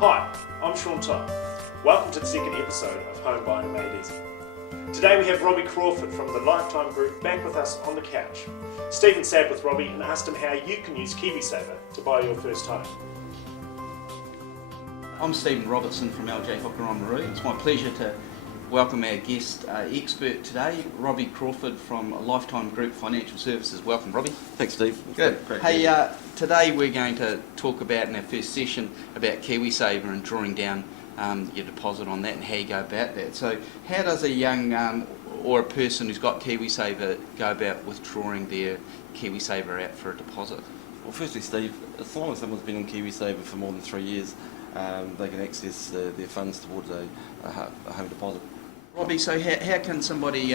Hi, I'm Sean Todd. Welcome to the second episode of Home Buying Made Easy. Today we have Robbie Crawford from the Lifetime Group back with us on the couch. Stephen sat with Robbie and asked him how you can use Kiwisaver to buy your first home. I'm Stephen Robertson from LJ Hooker Oamaru. It's my pleasure to welcome our guest expert today, Robbie Crawford from Lifetime Group Financial Services. Welcome, Robbie. Thanks, Steve. Good. Great. Hey, today we're going to talk about in our first session about Kiwisaver and drawing down your deposit on that and how you go about that. So how does a young or a person who's got Kiwisaver go about withdrawing their Kiwisaver out for a deposit? Well, firstly, Steve, as long as someone's been in Kiwisaver for more than 3 years, they can access their funds towards a home deposit. Robbie, so how can somebody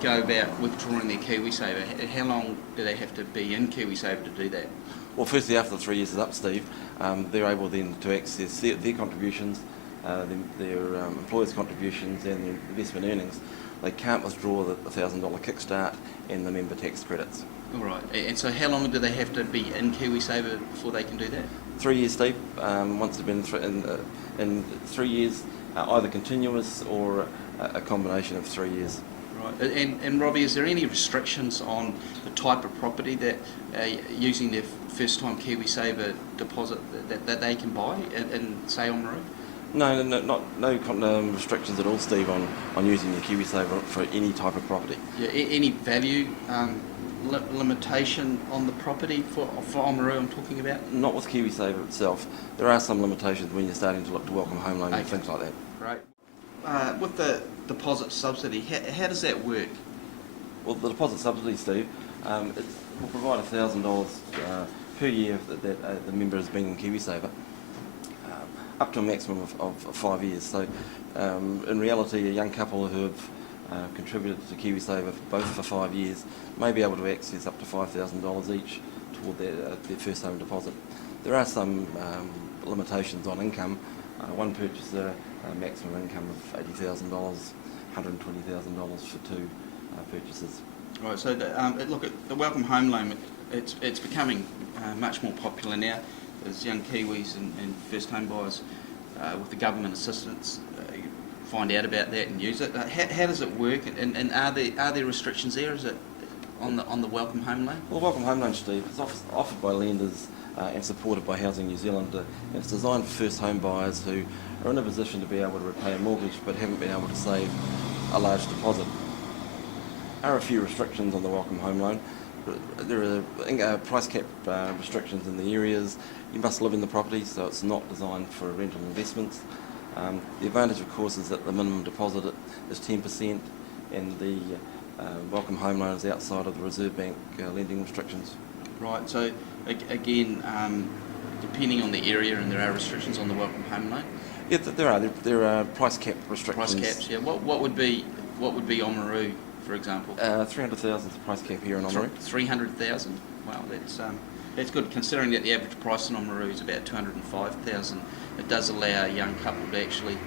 go about withdrawing their Kiwisaver? How long do they have to be in Kiwisaver to do that? Well, firstly, after the 3 years is up, Steve, they're able then to access their contributions, their employers' contributions and their investment earnings. They can't withdraw the $1,000 kickstart and the member tax credits. All right, and so how long do they have to be in Kiwisaver before they can do that? 3 years, Steve. Once they've been in 3 years, either continuous or a combination of 3 years. Right, and Robbie, is there any restrictions on the type of property that using their first-time Kiwisaver deposit that they can buy in say, Oamaru? No restrictions at all, Steve, on using your Kiwisaver for any type of property. Yeah, any value limitation on the property for Oamaru I'm talking about? Not with Kiwisaver itself. There are some limitations when you're starting to look to welcome home loan and things like that. Great. With the deposit subsidy, how does that work? Well, the deposit subsidy, Steve, it will provide $1,000 per year that the member has been in Kiwisaver, up to a maximum of 5 years. So, in reality, a young couple who have contributed to Kiwisaver both for 5 years may be able to access up to $5,000 each toward their first home deposit. There are some limitations on income. One purchaser, a maximum income of $80,000, $120,000 for two purchases. Right, so look at the welcome home loan. It's becoming much more popular now as young Kiwis and first home buyers with the government assistance find out about that and use it. How does it work, and are there restrictions there? Is it on the welcome home loan? Well, the welcome home loan, Steve, is offered by lenders and supported by Housing New Zealand. And it's designed for first home buyers who are in a position to be able to repay a mortgage but haven't been able to save a large deposit. There are a few restrictions on the welcome home loan. There are price cap restrictions in the areas. You must live in the property, so it's not designed for rental investments. The advantage, of course, is that the minimum deposit is 10%, and the welcome home loan is outside of the Reserve Bank lending restrictions. Right, so again, depending on the area, and there are restrictions on the welcome home loan? Yeah, there are price cap restrictions. Price caps, yeah. What would be Oamaru, for example? 300,000 is the price cap here in Oamaru. 300,000. Wow, that's good, considering that the average price in Oamaru is about 205,000. It does allow a young couple to actually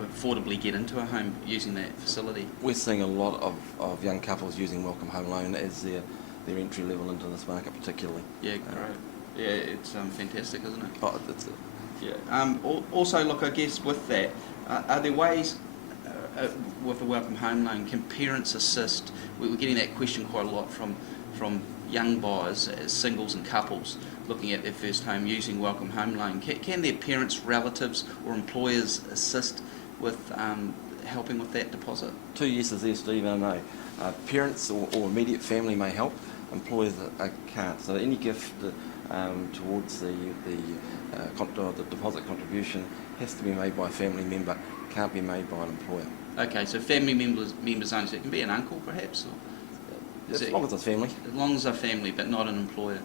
affordably get into a home using that facility. We're seeing a lot of young couples using welcome home loan as their entry level into this market, particularly. Yeah, great. Yeah, it's fantastic, isn't it? Oh, that's it. Yeah. Also, look, I guess with that, are there ways with the welcome home loan, can parents assist? We're getting that question quite a lot from young buyers, as singles and couples looking at their first home using welcome home loan. Can their parents, relatives or employers assist with helping with that deposit? 2 yeses there, Steve, and no. Parents or immediate family may help, employers can't. So any gift towards the deposit contribution has to be made by a family member, can't be made by an employer. Okay, so family members only, so it can be an uncle perhaps? Or as long as it's family. As long as they're family, but not an employer.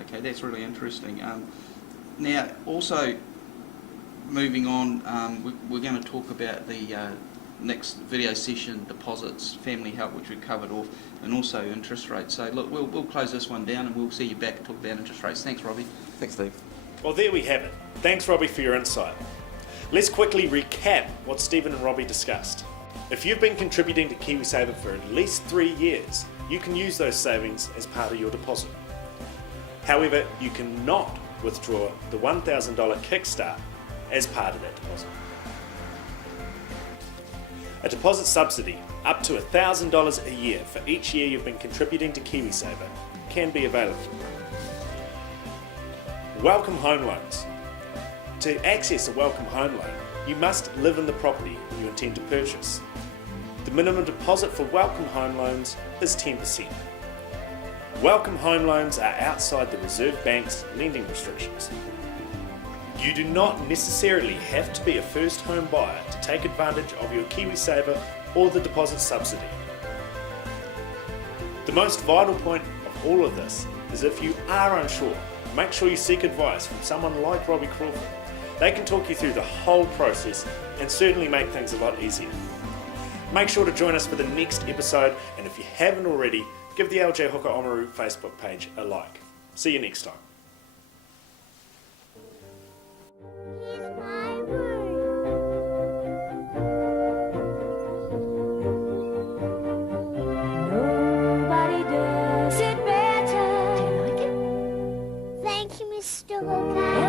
Okay, that's really interesting. Now, also moving on, we're going to talk about the next video session, deposits, family help, which we've covered off, and also interest rates. So look, we'll close this one down and we'll see you back and talk about interest rates. Thanks, Robbie. Thanks, Steve. Well, there we have it. Thanks, Robbie, for your insight. Let's quickly recap what Stephen and Robbie discussed. If you've been contributing to Kiwisaver for at least 3 years, you can use those savings as part of your deposit. However, you cannot withdraw the $1,000 kickstart as part of that deposit. A deposit subsidy up to $1,000 a year for each year you've been contributing to Kiwisaver can be available. Welcome home loans. To access a welcome home loan, you must live in the property you intend to purchase. The minimum deposit for welcome home loans is 10%. Welcome home loans are outside the Reserve Bank's lending restrictions. You do not necessarily have to be a first home buyer to take advantage of your Kiwisaver or the deposit subsidy. The most vital point of all of this is if you are unsure, make sure you seek advice from someone like Robbie Crawford. They can talk you through the whole process and certainly make things a lot easier. Make sure to join us for the next episode, and if you haven't already, give the LJ Hooker Oamaru Facebook page a like. See you next time. Nobody does it better. Thank you, Mr. Hooker.